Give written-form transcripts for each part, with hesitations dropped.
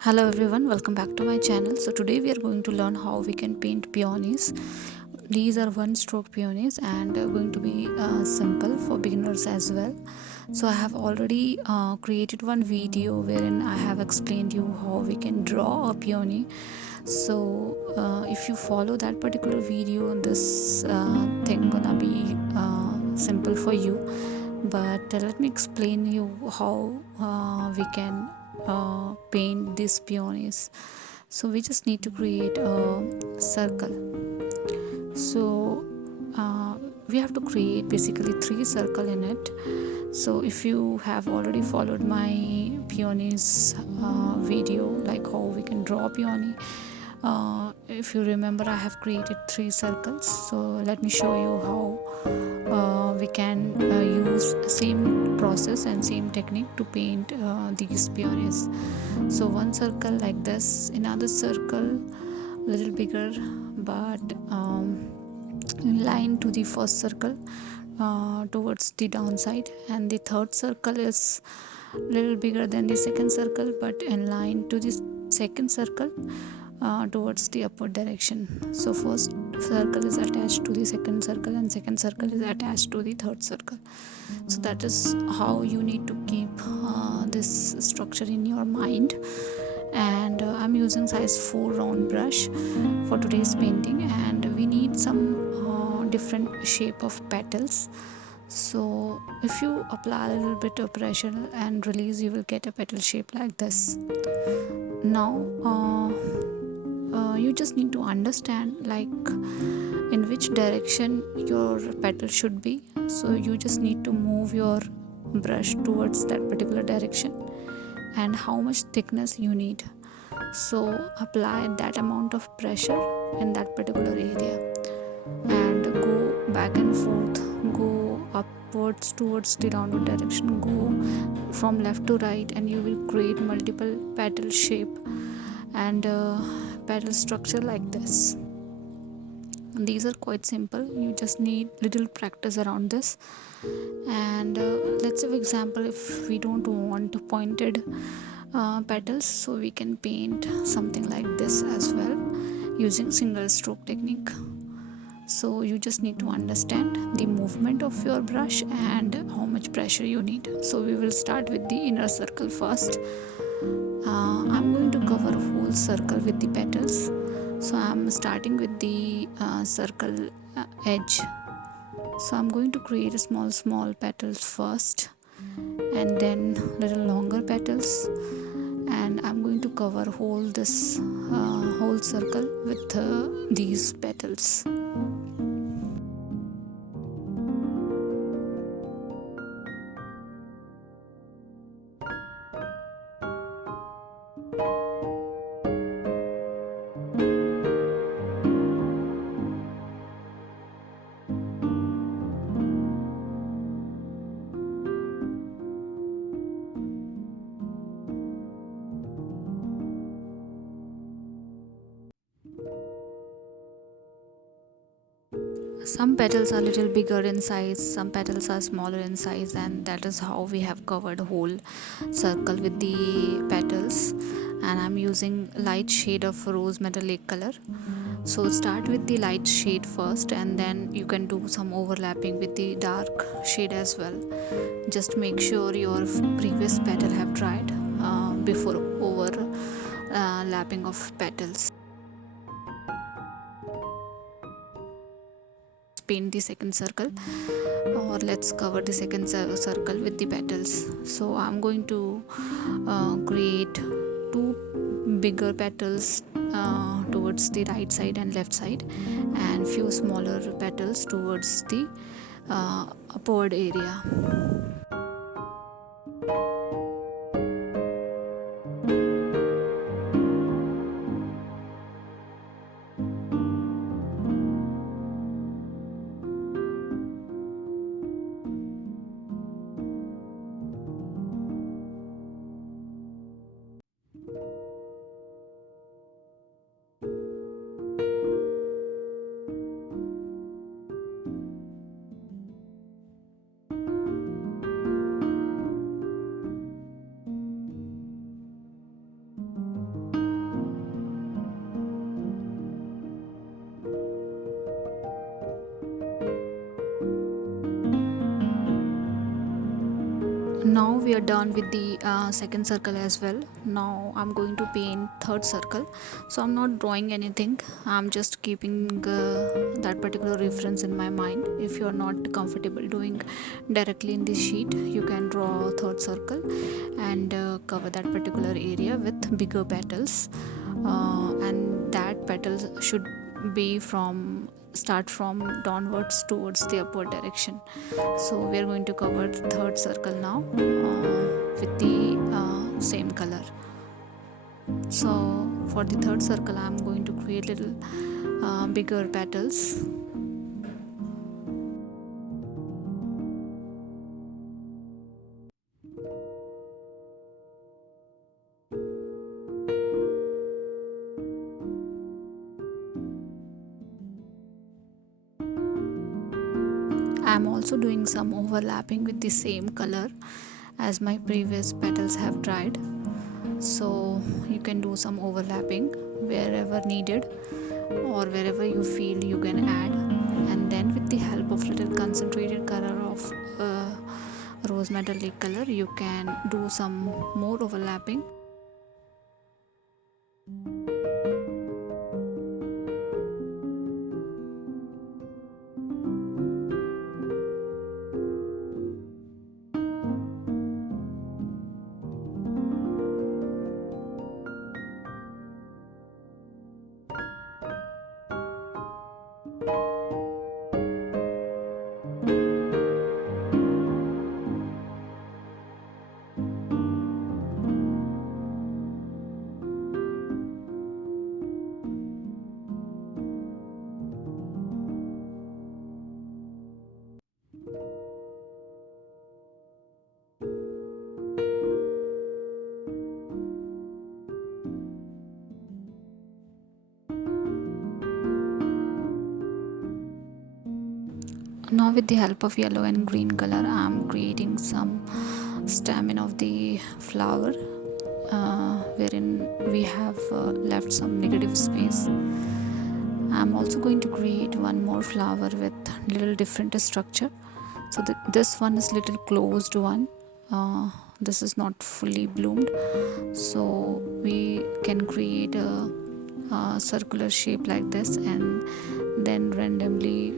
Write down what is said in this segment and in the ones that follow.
Hello everyone, welcome back to my channel. So today we are going to learn how we can paint peonies. These are one stroke peonies and going to be simple for beginners as well. So I have already created one video wherein I have explained you how we can draw a peony. So if you follow that particular video, this thing gonna be simple for you. But let me explain you how we can paint these peonies. So we just need to create a circle. So we have to create basically three circle in it. So if you have already followed my peonies video, like how we can draw peony, if you remember, I have created three circles. So let me show you how we can use same process and same technique to paint these peonies. So one circle like this, another circle little bigger, but in line to the first circle towards the downside, and the third circle is little bigger than the second circle but in line to the second circle towards the upward direction. So first circle is attached to the second circle and second circle is attached to the third circle. So that is how you need to keep this structure in your mind. And I'm using size 4 round brush for today's painting, and we need some different shape of petals. So if you apply a little bit of pressure and release, you will get a petal shape like this. Now you just need to understand like in which direction your petal should be. So you just need to move your brush towards that particular direction and how much thickness you need. So apply that amount of pressure in that particular area and go back and forth, go upwards towards the downward direction, go from left to right, and you will create multiple petal shape and petal structure like this. These are quite simple, you just need little practice around this. And let's say for example, if we don't want pointed petals, so we can paint something like this as well using single stroke technique. So you just need to understand the movement of your brush and how much pressure you need. So we will start with the inner circle first. I'm going to cover a whole circle with the petals. So I'm starting with the circle edge. So I'm going to create a small petals first and then little longer petals, and I'm going to cover whole whole circle with these petals. Some petals are little bigger in size, some petals are smaller in size, and that is how we have covered whole circle with the petals. And I'm using light shade of rose metallic color. So start with the light shade first, and then you can do some overlapping with the dark shade as well. Just make sure your previous petal have dried before overlapping of petals. Paint the second circle, or let's cover the second circle with the petals. So I'm going to create two bigger petals towards the right side and left side, and few smaller petals towards the upward area. we are done with the second circle as well. Now I'm going to paint third circle. So I'm not drawing anything, I'm just keeping that particular reference in my mind. If you're not comfortable doing directly in this sheet, you can draw third circle and cover that particular area with bigger petals, and that petals should be from start from downwards towards the upward direction. So we are going to cover the third circle now with the same color. So for the third circle I am going to create little bigger petals. I am also doing some overlapping with the same color as my previous petals have dried. So you can do some overlapping wherever needed or wherever you feel you can add, and then with the help of little concentrated color of rose metallic color you can do some more overlapping. Now with the help of yellow and green color I am creating some stamen of the flower, wherein we have left some negative space. I'm also going to create one more flower with little different structure. So this one is little closed one. This is not fully bloomed, so we can create a circular shape like this and then randomly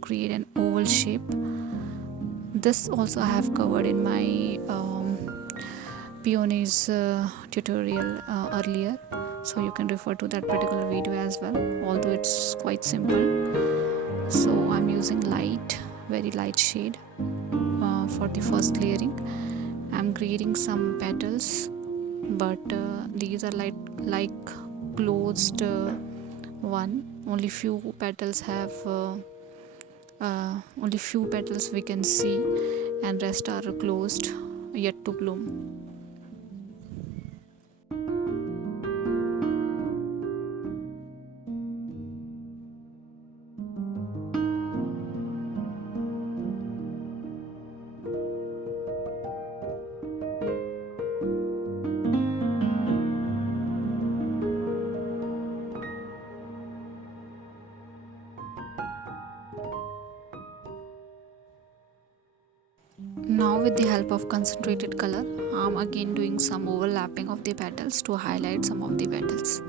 create an oval shape. This also I have covered in my peonies tutorial earlier, so you can refer to that particular video as well, although it's quite simple. So I'm using very light shade for the first layering. I'm creating some petals, but these are like closed one. Only few petals have only few petals we can see, and rest are closed, yet to bloom. Now with the help of concentrated color, I'm again doing some overlapping of the petals to highlight some of the petals.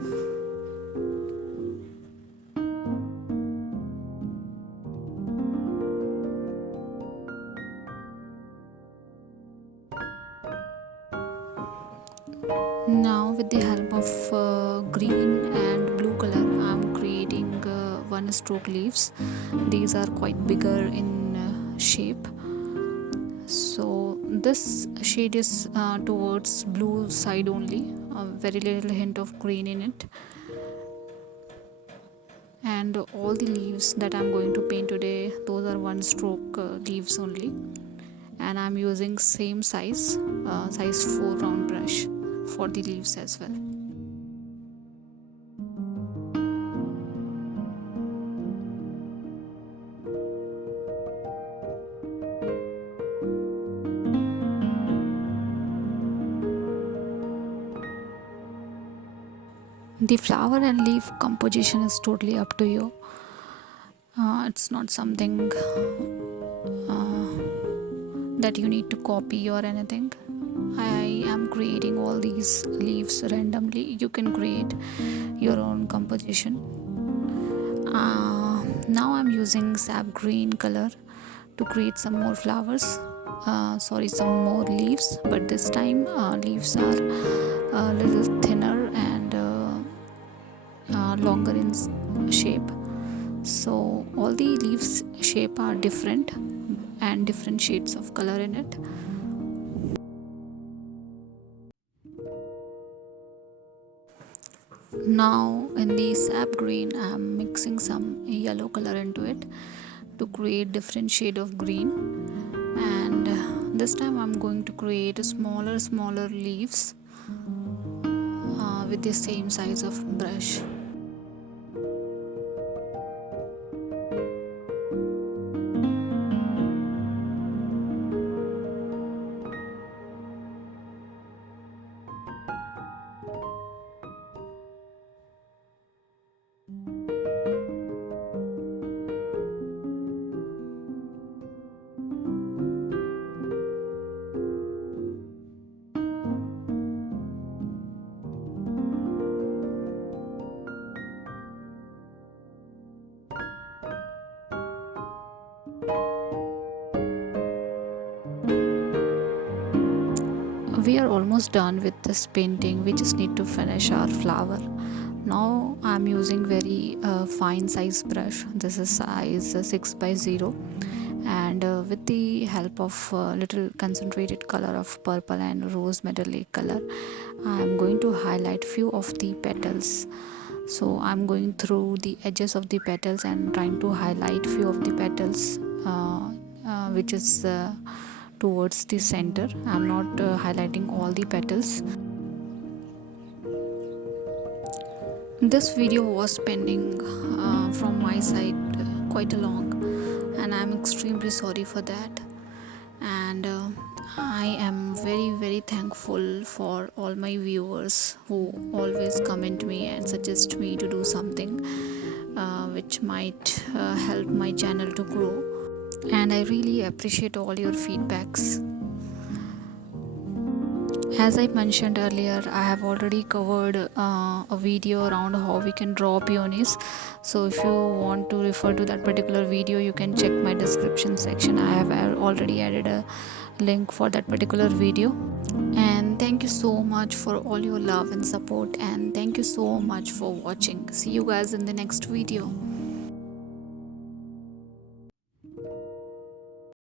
Now with the help of green and blue color, I'm creating one stroke leaves. These are quite bigger in shape. So this shade is towards blue side only, a very little hint of green in it. And all the leaves that I'm going to paint today, those are one stroke leaves only, and I'm using same size 4 round brush for the leaves as well. The flower and leaf composition is totally up to you. It's not something that you need to copy or anything. creating all these leaves randomly. You can create your own composition. Now I'm using sap green color to create some more flowers, some more leaves, but this time leaves are a little thinner and longer in shape. So all the leaves shape are different and different shades of color in it. Now in the sap green I am mixing some yellow color into it to create different shade of green, and this time I'm going to create smaller leaves with the same size of brush. We are almost done with this painting. We just need to finish our flower. Now I'm using very fine size brush. This is size 6 by 0, and with the help of little concentrated color of purple and rose metallic color, I am going to highlight few of the petals. So I'm going through the edges of the petals and trying to highlight few of the petals which is towards the center. I'm not highlighting all the petals. This video was pending from my side quite a long, and I'm extremely sorry for that. And I am very thankful for all my viewers who always comment me and suggest me to do something which might help my channel to grow, and I really appreciate all your feedbacks. As I mentioned earlier, I have already covered a video around how we can draw peonies. So if you want to refer to that particular video, you can check my description section. I have already added a link for that particular video. And thank you so much for all your love and support, and thank you so much for watching. See you guys in the next video.